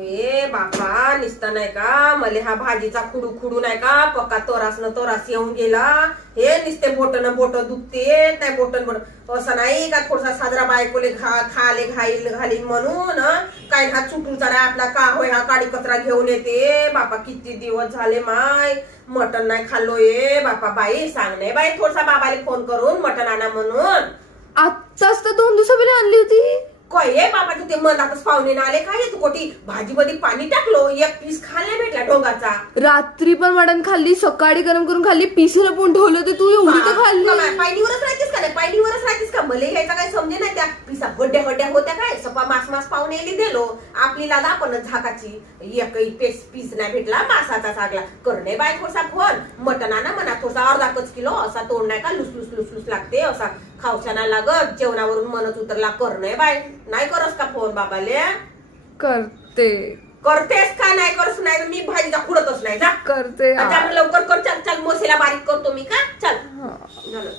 ए बापा निसता नाही का मले हा भाजीचा खुडू खुडू नाही का पक्का तोरास येऊन गेला. हे निसते बोट दुखते नाही बोट असं नाही का थोडासा साजरा बायकोले खाले घालीन म्हणून काय हा चुटूचा नाही आपला का होय हा काडी कचरा घेऊन येते. बापा किती दिवस झाले माय मटण नाही खाल्लो. ये बापा बाई सांग नाही बाई थोडसा बाबाला फोन करून मटण आणा म्हणून. आत्ताच तर 2 दिवसापूर्वी आणली होती. काय बाबा ते मधातच पाहुणे आले काय तू कोटी भाजीमध्ये पाणी टाकलो एक पीस खायला भेटला डोंगाचा. रात्री पण मटण खाल्ली, सकाळी गरम करून खाल्ली, पिशीला पण ठेवलं होतं. तू एवढी तर खाल्ली. पायनीवरच राहतीस का नाही पायनीवरच राहतीस का मला यायचा काय समजे नाही. त्या पिसा हड्ड्या होत्या काय सपा मास पाहुणे दिलो आपली लादा आपण झाकाची एकही पीस नाही भेटला मासाचा सागला करणे बाय थोडसा फोन मटण आणा म्हणा थोडसा अर्धा किलो असा तोंड नाही का लुसलुस लागते असा खावसा नाही लागत जेवणावरून मनच उतरला करणे बाय. नाही करस का फोन बाबाले. करतेस का नाही करस नाही तर मी भाजीचा खुडतच नाही जा करते लवकर कर. चल मसाला बारीक करतो मी का चल झालं.